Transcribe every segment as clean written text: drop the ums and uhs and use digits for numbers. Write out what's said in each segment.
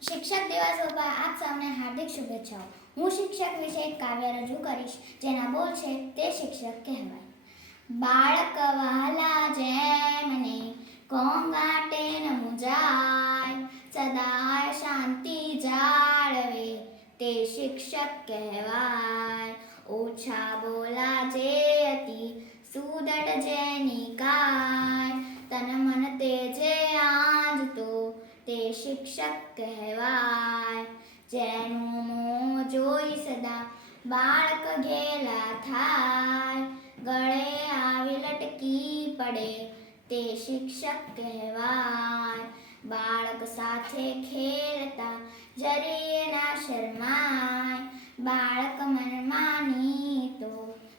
શિક્ષક દિવસ ઉપર આપ સૌને હાર્દિક શુભેચ્છાઓ. હું શિક્ષક વિશે એક કાવ્ય રજૂ કરીશ જેના બોલ છે તે શિક્ષક કહેવાય. બાળક વહાલા જેમને ઘોંઘાટે ન મુંજાય, સદાય શાંતિ જાળવે તે શિક્ષક કહેવાય. ઓછા બોલા જે અતિ સુદઢ જેની કાય, તન મન તેજે આંજતો તે શિક્ષક કહેવાય. જેનું મોં જોઈ સદા બાળક ઘેલા થાય, ગળે આવી લટકી પડે તે શિક્ષક કહેવાય. બાળક સાથે ખેલતા જરીએ ના શરમાય, બાળક મનમાની તો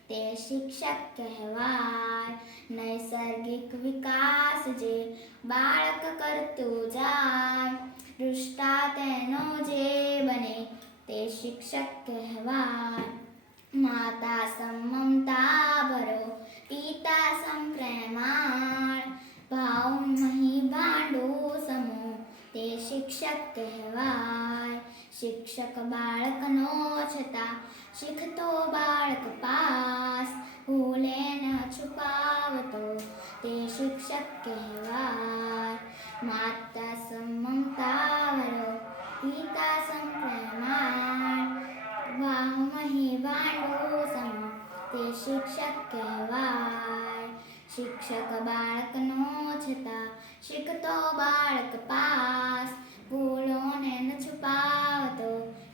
તે શિક્ષક કહેવાય. નૈસર્ગિક વિકાસ જે બાળક કરતું જાય, દૃષ્ટા તેનો જે બને તે શિક્ષક કહેવાય. માતા સમ મમતા ભરો, પિતા સમ પ્રેમાળ, ભાવ મહી ભાંડો સમો તે શિક્ષક કહેવાય. શિક્ષક બાળકનો છતાં શીખતો બાળક પાસ, ભૂલે ન છુપાવતો તે શિક્ષક કહેવાય. માતા સમ મમતા ભરો, પિતા સમ પ્રેમાળ, ભાવ મહી ભાંડો સમો તે શિક્ષક કહેવાય. શિક્ષક બાળકનો છતાં શીખતો બાળક પાસ, ભૂલોને ન છુપાવતો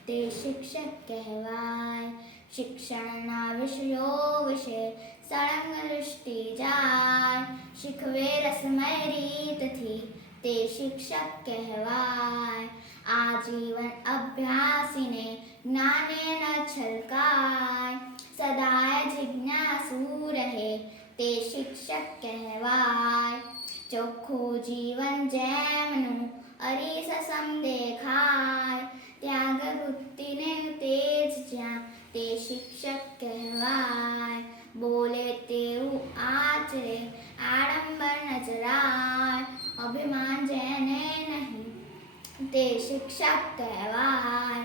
તે શિક્ષક કહેવાય. શિક્ષણના વિષયો વિશે સળંગ દૃષ્ટિ જાય, શીખવે રસમય રીતથી તે શિક્ષક કહેવાય. આજીવન અભ્યાસીને જ્ઞાને ન છલકાય, સદાય જિજ્ઞાસુ રહે તે શિક્ષક કહેવાય. ચોખ્ખું જીવન જેમનું અરીસ સમ દેખાય, ત્યાગ વૃત્તિને તેજ જ્યાં તે શિક્ષક કહેવાય. બોલે તેવું આચરે આડંબર ન જરાય, અભિમાન જેને નહીં તે શિક્ષક કહેવાય.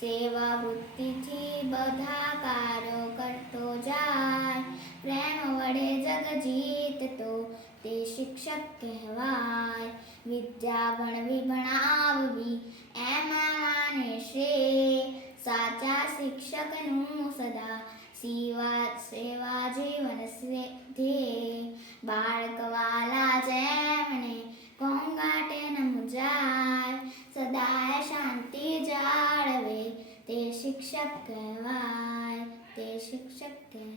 સેવા વૃત્તિથી બધા કાર્યો કરતો જાય, પ્રેમ વડે જગ જીતતો તે શિક્ષક કહેવાય. વિદ્યા ભણવી ભણાવવી એમાં માને શ્રેય, સાચા શિક્ષકનું સદા સેવા જીવન ધ્યેય. બાળક વાલા જેમને ઘોંઘાટે ન મુંજાય, સદાય શાંતિ જાળવે તે શિક્ષક કહેવાય. તે શિક્ષક કહેવાય.